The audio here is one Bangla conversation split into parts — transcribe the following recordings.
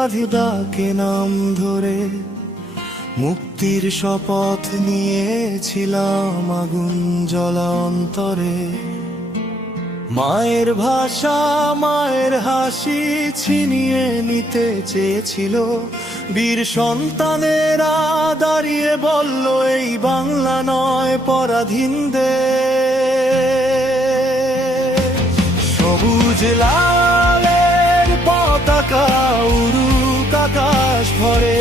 বাঁধি ডাকে নাম ধরে, মুক্তির শপথ নিয়েছিলাম আগুন জ্বলা অন্তরে। মায়ের ভাষা মায়ের হাসি ছিনিয়ে নিতে চেয়েছিল, বীর সন্তানেরা দাঁড়িয়ে বলল এই বাংলা নয় পরাধীন দেশ। সবুজ লালের পতাকা উড়ুক আকাশ ভরে,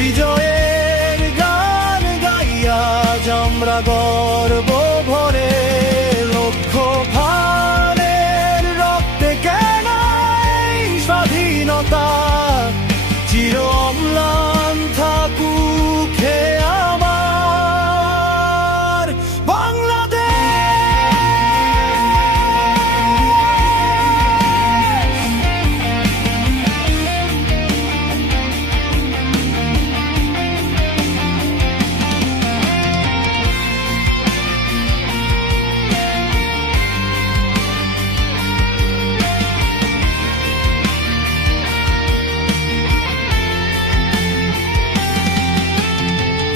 বিজয়ের গান গাইয়া আমরা গর্ব ভরে। লক্ষ প্রাণের রক্তে কেন এই স্বাধীনতা, চির অম্লান থাকুক হে আমার বাংলাদেশ।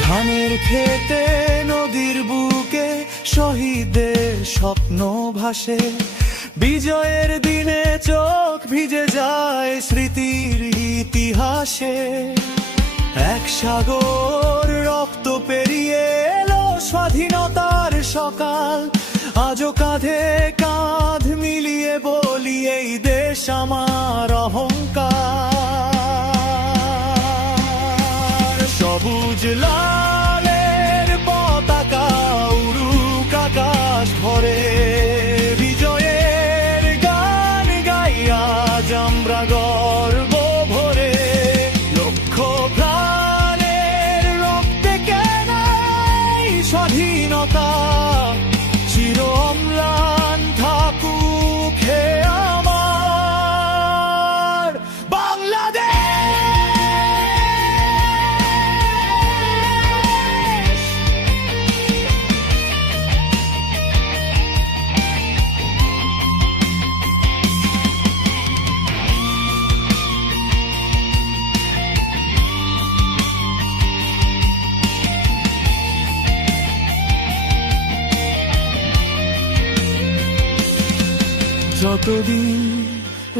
ধানের খেতে নদীর বুকে শহীদের স্বপ্ন ভাসে, বিজয়ের দিনে চোখ ভিজে যায় স্মৃতির ইতিহাসে। এক সাগর রক্ত পেরিয়ে এলো স্বাধীনতার সকাল, আজও কাঁধে কাঁধ মিলিয়ে বলি এই দেশ আমার অহংকার। সবুজ লালের পতাকা উড়ুক আকাশ ভরে, বিজয়ের গান গাইয়া আমরা গর্ব ভরে। লক্ষ প্রাণের রক্তে কেন এই স্বাধীনতা, চির অম্লান থাকুক হে আমার বাংলাদেশ। যতদিন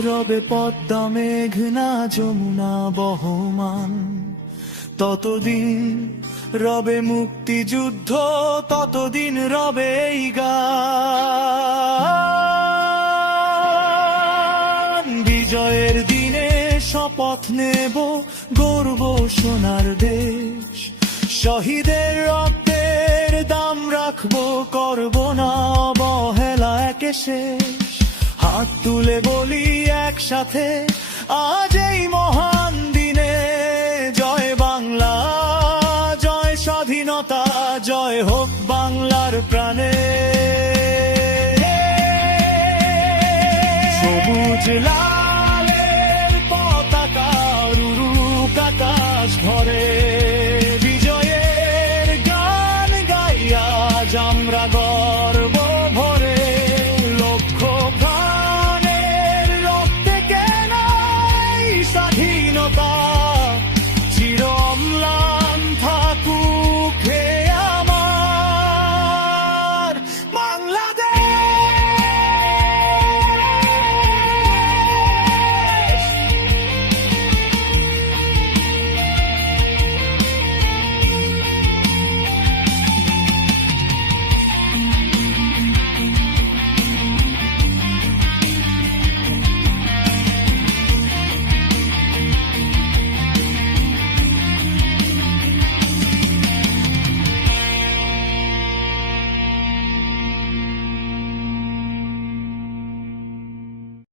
রবে পদ্মা মেঘনা যমুনা বহমান, ততদিন রবে মুক্তিযুদ্ধ, ততদিন রবে এই গান। বিজয়ের দিনে শপথ নেব গর্ব সোনার দেশ, শহীদের রক্তের দাম রাখবো, করব না অবহেলা একে শেষ। হাত তুলে বলি একসাথে আজ এই মহান দিনে, জয় বাংলা জয় স্বাধীনতা, জয় হোক বাংলার প্রাণে। সবুজ লালের পতাকা উড়ুক আকাশ ভরে, বিজয়ের গান গাইয়া আমরা গর্ব ভরে। লক্ষ প্রাণের রক্তে কেন এই স্বাধীনতা,